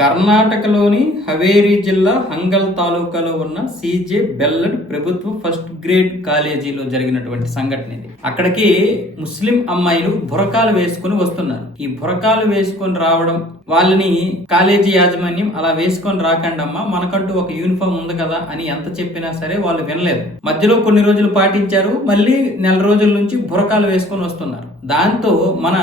కర్ణాటకలోని హవేరీ జిల్లా హంగల్ తాలూకాలో ఉన్న సీజే బెల్లడ్ ప్రభుత్వ ఫస్ట్ గ్రేడ్ కాలేజీలో జరిగినటువంటి సంఘటన ఇది. అక్కడికి ముస్లిం అమ్మాయిలు బురకాలు వేసుకుని వస్తున్నారు. ఈ బురకాలు వేసుకొని రావడం వాళ్ళని కాలేజీ యాజమాన్యం అలా వేసుకొని రాకండమ్మా మనకంటూ ఒక యూనిఫామ్ ఉంది కదా అని ఎంత చెప్పినా సరే వాళ్ళు వినలేదు. మధ్యలో కొన్ని రోజులు పాటించారు మళ్ళీ నెల రోజుల నుంచి బురకాలు వేసుకొని వస్తున్నారు. దాంతో మన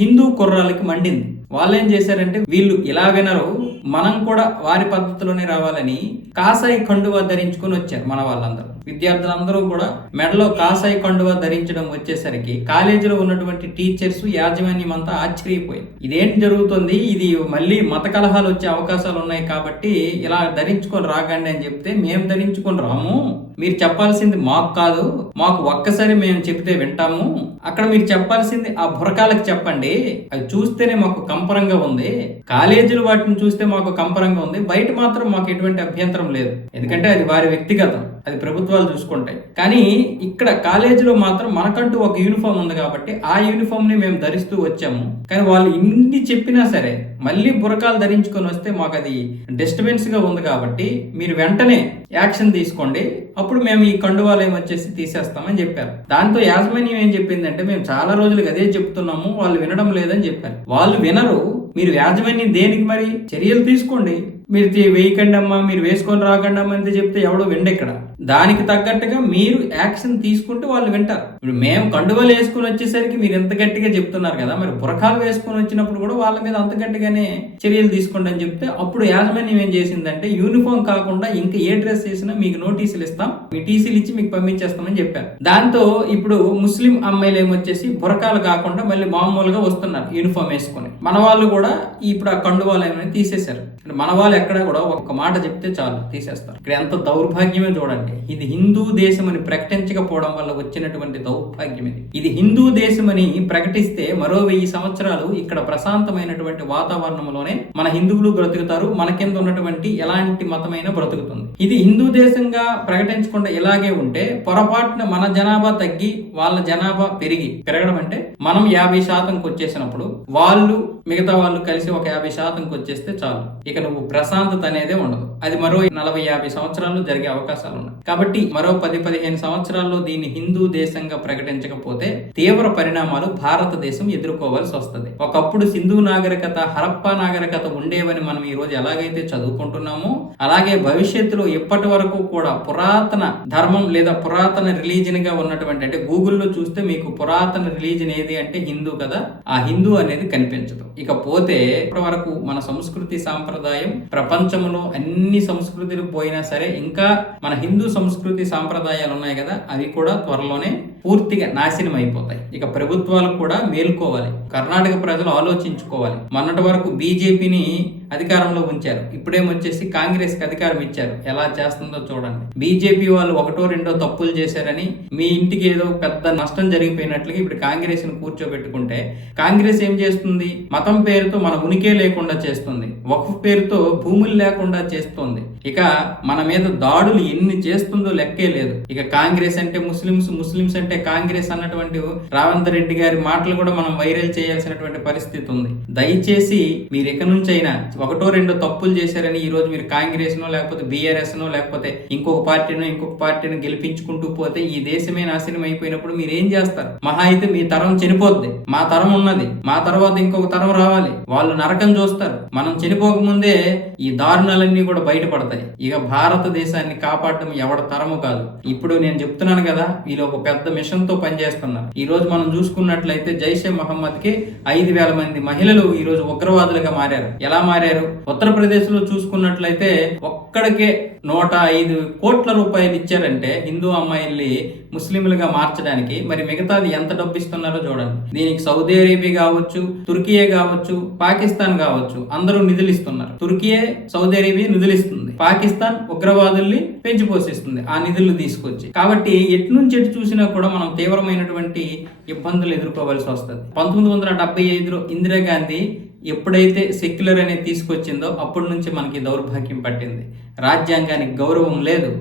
హిందూ కుర్రాలకి మండింది. వాళ్ళు ఏం చేశారంటే వీళ్ళు ఇలా వినరు మనం కూడా వారి పద్ధతిలోనే రావాలని కాసాయి కండువా ధరించుకొని వచ్చారు మన వాళ్ళందరూ. విద్యార్థులందరూ కూడా మెడలో కాసాయి కండువా ధరించడం వచ్చేసరికి కాలేజీలో ఉన్నటువంటి టీచర్స్ యాజమాన్యం అంతా ఆశ్చర్యపోయింది. ఇదేంటి జరుగుతుంది? ఇది మళ్ళీ మత కలహాలు వచ్చే అవకాశాలు ఉన్నాయి కాబట్టి ఇలా ధరించుకొని రాకండి అని చెప్తే మేము ధరించుకొని రాము. మీరు చెప్పాల్సింది మాకు కాదు మాకు ఒక్కసారి మేము చెప్తే వింటాము. అక్కడ మీరు చెప్పాల్సింది ఆ బురకాలకు చెప్పండి. అవి చూస్తేనే మాకు కంపరంగా ఉంది. కాలేజీలు వాటిని చూస్తే మాకు కంపరంగా ఉంది. బయట మాత్రం మాకు ఎటువంటి అభ్యంతరం లేదు. ఎందుకంటే అది వారి వ్యక్తిగతం. అది ప్రభుత్వాలు చూసుకుంటాయి. కానీ ఇక్కడ కాలేజీలో మాత్రం మనకంటూ ఒక యూనిఫామ్ ఉంది కాబట్టి ఆ యూనిఫామ్ని మేము ధరిస్తూ వచ్చాము. కానీ వాళ్ళు ఇన్ని చెప్పినా సరే మళ్ళీ బురకాలు ధరించుకొని వస్తే మాకు అది డిస్టర్బెన్స్గా ఉంది కాబట్టి మీరు వెంటనే యాక్షన్ తీసుకోండి. అప్పుడు మేము ఈ కండువాలయం వచ్చేసి తీసేస్తామని చెప్పారు. దాంతో యాజమాన్యం ఏం చెప్పిందంటే మేము చాలా రోజులుగా అదే చెప్తున్నాము వాళ్ళు వినడం లేదని చెప్పారు. వాళ్ళు వినరు. మీరు యాజమాన్యం దేనికి మరి? చర్యలు తీసుకోండి. మీరు వేయకండి అమ్మా మీరు వేసుకొని రాకండి అమ్మా అని చెప్తే ఎవడో విండు ఇక్కడ దానికి తగ్గట్టుగా మీరు యాక్షన్ తీసుకుంటే వాళ్ళు వింటారు. ఇప్పుడు మేము కండువలు వేసుకుని వచ్చేసరికి మీరు ఎంత గట్టిగా చెప్తున్నారు కదా మరి బురకాలు వేసుకొని వచ్చినప్పుడు కూడా వాళ్ళ మీద అంత గట్టిగానే చర్యలు తీసుకోండి అని చెప్తే అప్పుడు యాజమాన్యం ఏం చేసిందంటే యూనిఫామ్ కాకుండా ఇంకా ఏ డ్రెస్ వేసినా మీకు నోటీసులు ఇస్తాం మీ టీసీలు ఇచ్చి మీకు పంపించేస్తామని చెప్పారు. దాంతో ఇప్పుడు ముస్లిం అమ్మాయిలు ఏమొచ్చేసి బురకాలు కాకుండా మళ్ళీ మామూలుగా వస్తున్నారు యూనిఫామ్ వేసుకొని. మన వాళ్ళు కూడా ఇప్పుడు ఆ కండువాలు ఏమైనా తీసేశారు. మన వాళ్ళు ఎక్కడ కూడా ఒక్క మాట చెప్తే చాలు తీసేస్తారు. ఇక్కడ ఎంత దౌర్భాగ్యమే చూడండి. ఇది హిందూ దేశం అని ప్రకటించకపోవడం వల్ల వచ్చినటువంటి దౌర్భాగ్యం ఇది. ఇది హిందూ దేశం అని ప్రకటిస్తే మరో వెయ్యి సంవత్సరాలు ఇక్కడ ప్రశాంతమైనటువంటి వాతావరణంలోనే మన హిందువులు బ్రతుకుతారు. మన కింద ఉన్నటువంటి ఎలాంటి మతమైన బ్రతుకుతుంది. ఇది హిందూ దేశంగా ప్రకటించకుండా ఇలాగే ఉంటే పొరపాటున మన జనాభా తగ్గి వాళ్ళ జనాభా పెరిగి పెరగడం అంటే మనం యాభై శాతంకి వచ్చేసినప్పుడు వాళ్ళు మిగతా వాళ్ళు కలిసి ఒక యాభై శాతంకి వచ్చేస్తే చాలు. ఇక నువ్వు ప్రశాంతత అనేదే ఉండదు. అది మరో నలభై యాభై సంవత్సరాలు జరిగే అవకాశాలు ఉన్నాయి. కాబట్టి మరో పది పదిహేను సంవత్సరాల్లో దీన్ని హిందూ దేశంగా ప్రకటించకపోతే తీవ్ర పరిణామాలు భారతదేశం ఎదుర్కోవాల్సి వస్తుంది. ఒకప్పుడు సింధు నాగరికత హరప్పా నాగరికత ఉండేవని మనం ఈ రోజు ఎలాగైతే చదువుకుంటున్నామో అలాగే భవిష్యత్తులో ఇప్పటి వరకు కూడా పురాతన ధర్మం లేదా పురాతన రిలీజన్గా ఉన్నటువంటి అంటే గూగుల్లో చూస్తే మీకు పురాతన రిలీజన్ ఏది అంటే హిందూ కదా ఆ హిందూ అనేది కనిపించదు. ఇకపోతే ఇప్పటి వరకు మన సంస్కృతి సాంప్రదాయం ప్రపంచంలో అన్ని సంస్కృతులు పోయినా సరే ఇంకా మన హిందూ సంస్కృతి సాంప్రదాయాలు ఉన్నాయి కదా అవి కూడా త్వరలోనే పూర్తిగా నాశనం అయిపోతాయి. ఇక ప్రభుత్వాలు కూడా మేల్కోవాలి. కర్ణాటక ప్రజలు ఆలోచించుకోవాలి. మొన్నటి వరకు బీజేపీని అధికారంలో ఉంచారు. ఇప్పుడేమొచ్చేసి కాంగ్రెస్కి అధికారం ఇచ్చారు. ఎలా చేస్తుందో చూడండి. బీజేపీ వాళ్ళు ఒకటో రెండో తప్పులు చేశారని మీ ఇంటికి ఏదో పెద్ద నష్టం జరిగిపోయినట్లుగా ఇప్పుడు కాంగ్రెస్ని కూర్చోబెట్టుకుంటే కాంగ్రెస్ ఏం చేస్తుంది? మతం పేరుతో మన ఉనికే లేకుండా చేస్తుంది. వక్ఫ్ పేరుతో భూములు లేకుండా చేస్తుంది. ఇక మన మీద దాడులు ఎన్ని చేస్తుందో లెక్కే లేదు. ఇక కాంగ్రెస్ అంటే ముస్లిమ్స్ ముస్లిమ్స్ అంటే కాంగ్రెస్ అన్నటువంటి రావంత్ రెడ్డి గారి మాటలు కూడా మనం వైరల్ చేయాల్సినటువంటి పరిస్థితి ఉంది. దయచేసి మీరు ఇక నుంచి అయినా ఒకటో రెండో తప్పులు చేశారని ఈ రోజు మీరు కాంగ్రెస్ నో లేకపోతే బీఆర్ఎస్ నో లేకపోతే ఇంకొక పార్టీనో ఇంకొక పార్టీని గెలిపించుకుంటూ పోతే ఈ దేశమే నాశనం అయిపోయినప్పుడు మీరు ఏం చేస్తారు? మహా అయితే మీ తరం చనిపోద్ది. మా తరం ఉన్నది. మా తర్వాత ఇంకొక తరం రావాలి. వాళ్ళు నరకం చూస్తారు. మనం చనిపోక ముందే ఈ దారుణాలన్నీ కూడా బయటపడతాయి. ఇక భారతదేశాన్ని కాపాడటం ఎవడ తరము కాదు. ఇప్పుడు నేను చెప్తున్నాను కదా వీళ్ళు ఒక పెద్ద మిషన్తో పనిచేస్తున్నారు. ఈ రోజు మనం చూసుకున్నట్లయితే జైషే మహమ్మద్కి ఐదు వేల మంది మహిళలు ఈ రోజు ఉగ్రవాదులుగా మారారు. ఎలా మారారు? ఉత్తరప్రదేశ్లో చూసుకున్నట్లయితే ఒక్కడికే నూట ఐదు కోట్ల రూపాయలు ఇచ్చారంటే హిందూ అమ్మాయిల్ని ముస్లింలుగా మార్చడానికి మరి మిగతాది ఎంత డబ్బు ఇస్తున్నారో చూడండి. దీనికి సౌదీ అరేబియా కావచ్చు తుర్కియే కావచ్చు పాకిస్తాన్ కావచ్చు అందరూ నిధులు ఇస్తున్నారు. తుర్కియే సౌదీ అరేబియా నిధులు ఇస్తుంది. పాకిస్తాన్ ఉగ్రవాదుల్ని పెంచి పోషిస్తుంది ఆ నిధులు తీసుకొచ్చి. కాబట్టి ఎటు నుంచి ఎటు చూసినా కూడా మనం తీవ్రమైనటువంటి ఇబ్బందులు ఎదుర్కోవాల్సి వస్తుంది. పంతొమ్మిది వందల డెబ్బై ఐదులో ఇందిరాగాంధీ ఎప్పుడైతే సెక్యులర్ అనేది తీసుకొచ్చిందో అప్పటి నుంచి మనకి దౌర్భాగ్యం పట్టింది. రాజ్యాంగానికి గౌరవం లేదు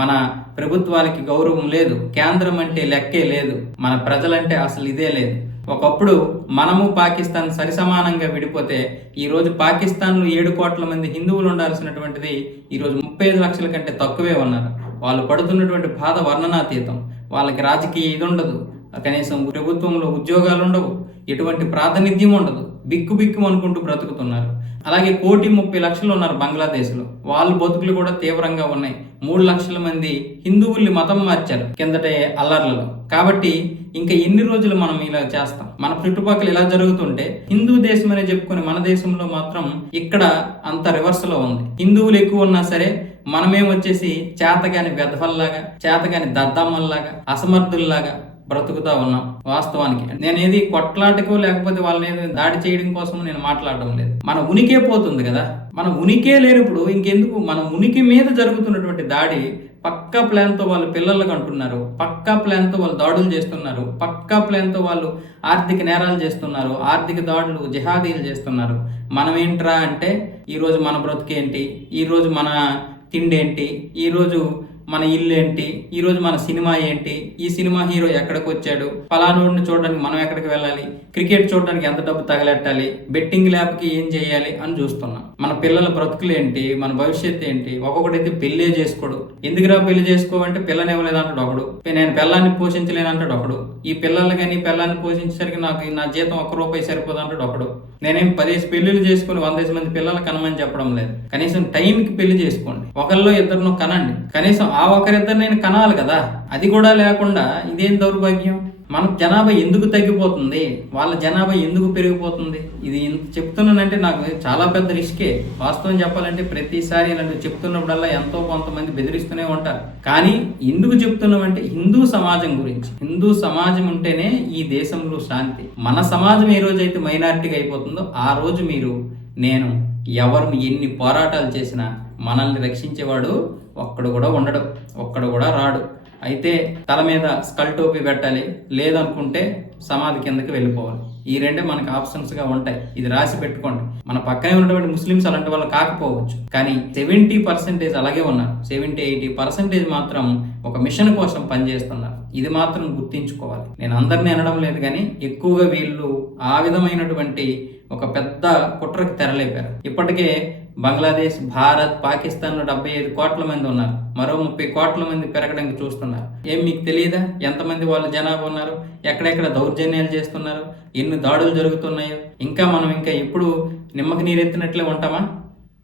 మన ప్రభుత్వాలకి గౌరవం లేదు కేంద్రం అంటే లెక్కే లేదు మన ప్రజలంటే అసలు ఇదే లేదు. ఒకప్పుడు మనము పాకిస్తాన్ సరిసమానంగా విడిపోతే ఈరోజు పాకిస్తాన్లో ఏడు కోట్ల మంది హిందువులు ఉండాల్సినటువంటిది ఈరోజు ముప్పై ఐదు లక్షల కంటే తక్కువే ఉన్నారు. వాళ్ళు పడుతున్నటువంటి బాధ వర్ణనాతీతం. వాళ్ళకి రాజకీయ ఇది ఉండదు. కనీసం ప్రభుత్వంలో ఉద్యోగాలు ఉండవు. ఎటువంటి ప్రాతినిధ్యం ఉండదు. బిక్కు బిక్కు అనుకుంటూ బ్రతుకుతున్నారు. అలాగే కోటి ముప్పై లక్షలు ఉన్నారు బంగ్లాదేశ్లో. వాళ్ళ బతుకులు కూడా తీవ్రంగా ఉన్నాయి. మూడు లక్షల మంది హిందువుల్ని మతం మార్చారు కిందటే అల్లర్లలో. కాబట్టి ఇంకా ఎన్ని రోజులు మనం ఇలా చేస్తాం? మన చుట్టుపక్కల ఇలా జరుగుతుంటే హిందూ దేశం అనే చెప్పుకుని మన దేశంలో మాత్రం ఇక్కడ అంత రివర్స్లో ఉంది. హిందువులు ఎక్కువ ఉన్నా సరే మనమేం వచ్చేసి చేతగాని వెధవల్లాగా చేతగాని దద్దమ్మల్లాగా అసమర్థుల్లాగా బ్రతుకుతా ఉన్నాం వాస్తవానికి. నేను ఏది కొట్లాటకో లేకపోతే వాళ్ళని ఏదో దాడి చేయడం కోసం నేను మాట్లాడడం లేదు. మన ఉనికే పోతుంది కదా. మన ఉనికే లేనప్పుడు ఇంకెందుకు? మన ఉనికి మీద జరుగుతున్నటువంటి దాడి పక్కా ప్లాన్తో వాళ్ళు పిల్లలకు అంటున్నారు పక్కా ప్లాన్తో వాళ్ళు దాడులు చేస్తున్నారు. పక్కా ప్లాన్తో వాళ్ళు ఆర్థిక నేరాలు చేస్తున్నారు. ఆర్థిక దాడులు జిహాదీలు చేస్తున్నారు. మనం ఏంట్రా అంటే ఈరోజు మన బ్రతుకేంటి? ఈరోజు మన తిండి ఏంటి ఈరోజు మన ఇల్లు ఏంటి? ఈ రోజు మన సినిమా ఏంటి? ఈ సినిమా హీరో ఎక్కడికి వచ్చాడు? ఫలానోడిని చూడడానికి మనం ఎక్కడికి వెళ్ళాలి? క్రికెట్ చూడడానికి ఎంత డబ్బు తగలెట్టాలి? బెట్టింగ్ ల్యాబ్కి ఏం చేయాలి అని చూస్తున్నాం. మన పిల్లల బ్రతుకులు ఏంటి? మన భవిష్యత్తు ఏంటి? ఒక్కొక్కడైతే పెళ్ళే చేసుకోడు. ఎందుకురా పెళ్ళి చేసుకోవంటే పిల్లని ఇవ్వలేదు అంటాడు ఒకడు. నేను పిల్లల్ని పోషించలేను అంటాడు ఒకడు. ఈ పిల్లలు కానీ పిల్లల్ని పోషించేసరికి నాకు నా జీతం ఒక్క రూపాయి సరిపోదు అంటాడు ఒకడు. నేనేం పదేసి పెళ్ళిళ్ళు చేసుకుని వందేసి మంది పిల్లలు కనమని చెప్పడం లేదు. కనీసం టైంకి పెళ్ళి చేసుకోండి. ఒకరిలో ఇద్దరును కనండి. కనీసం ఆ ఒకరిద్దరు నేను కనాలి కదా. అది కూడా లేకుండా ఇదేం దౌర్భాగ్యం? మన జనాభా ఎందుకు తగ్గిపోతుంది? వాళ్ళ జనాభా ఎందుకు పెరిగిపోతుంది? ఇది ఇంత చెప్తున్నానంటే నాకు చాలా పెద్ద రిస్కే. వాస్తవం చెప్పాలంటే ప్రతిసారి ఇలాంటి చెప్తున్నప్పుడల్లా ఎంతో కొంతమంది బెదిరిస్తూనే ఉంటారు. కానీ ఎందుకు చెప్తున్నామంటే హిందూ సమాజం గురించి. హిందూ సమాజం ఉంటేనే ఈ దేశంలో శాంతి. మన సమాజం ఏ రోజైతే మైనారిటీగా అయిపోతుందో ఆ రోజు మీరు నేను ఎవరు ఎన్ని పోరాటాలు చేసినా మనల్ని రక్షించేవాడు ఒక్కడు కూడా ఉండడు ఒక్కడు కూడా రాడు. అయితే తల మీద స్కల్ టోపీ పెట్టాలి లేదనుకుంటే సమాధి కిందకి వెళ్ళిపోవాలి. ఈ రెండే మనకు ఆప్షన్స్గా ఉంటాయి. ఇది రాసి పెట్టుకోండి. మన పక్కనే ఉన్నటువంటి ముస్లిమ్స్ అలాంటి వాళ్ళు కాకపోవచ్చు. కానీ సెవెంటీ పర్సెంటేజ్ అలాగే ఉన్నారు. సెవెంటీ ఎయిటీ పర్సెంటేజ్ మాత్రం ఒక మిషన్ కోసం పనిచేస్తున్నారు. ఇది మాత్రం గుర్తించుకోవాలి. నేను అందరినీ అనడం లేదు కానీ ఎక్కువగా వీళ్ళు ఆ విధమైనటువంటి ఒక పెద్ద కుట్రకు తెరలేపారు. ఇప్పటికే బంగ్లాదేశ్ భారత్ పాకిస్తాన్లో డెబ్బై ఐదు కోట్ల మంది ఉన్నారు. మరో ముప్పై కోట్ల మంది పెరగడానికి చూస్తున్నారు. ఏం మీకు తెలియదా? ఎంతమంది వాళ్ళ జనాభా ఉన్నారు? ఎక్కడెక్కడ దౌర్జన్యాలు చేస్తున్నారు? ఎన్ని దాడులు జరుగుతున్నాయో? ఇంకా మనం ఇంకా ఎప్పుడు నిమ్మకి నీరెత్తినట్లే ఉంటామా?